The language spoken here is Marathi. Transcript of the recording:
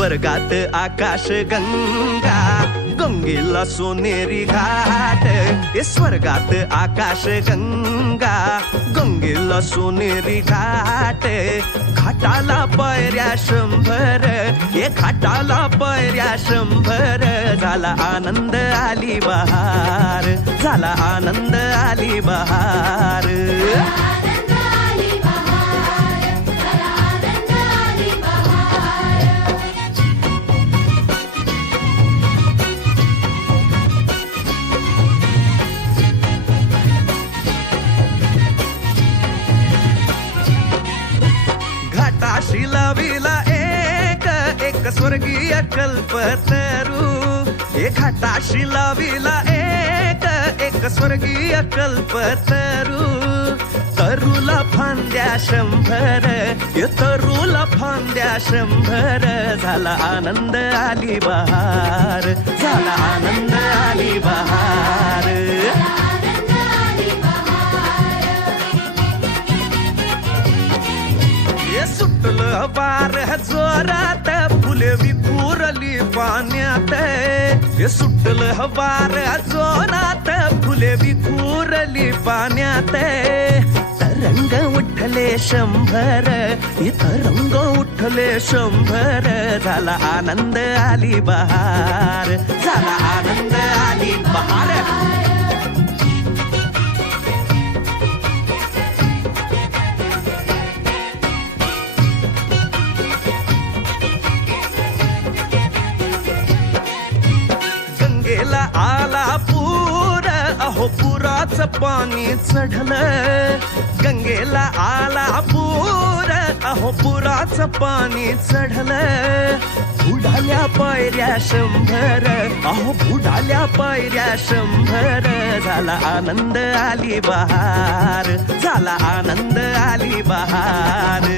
स्वर्गात आकाश गंगा, गंगेला सोनेरी घाट. स्वर्गात आकाश गंगा, गंगेला सोनेरी घाट. घाटाला पायऱ्या 100, घाटाला पायऱ्या 100. झाला आनंद आली बहार, झाला आनंद आली बहार. घाटाशी लाविला एक स्वर्गीय कल्पतरू. घाटाशी लाविला एक स्वर्गीय कल्पतरू. तरूला फांद्या 100, तरूला फांद्या 100. झाला आनंद आली बहार, झाला आनंद आली बहार. सुटलं वार जोरात, फुले विखुरली पाण्यात. सुटलं वार जोरात, फुले विखुरली पाण्यात. तरंग उठले 100, तरंग उठले 100. झाला आनंद आली बहार, झाला आनंद आली बहार. गंगेला आला पूर, अहो पुराचं पाणी चढलं. गंगेला आला पूर, अहो पुराचं पाणी चढलं. बुडाल्या पायऱ्या 100, अहो बुडाल्या पायऱ्या 100. झाला आनंद आली बहार, झाला आनंद आली बहार.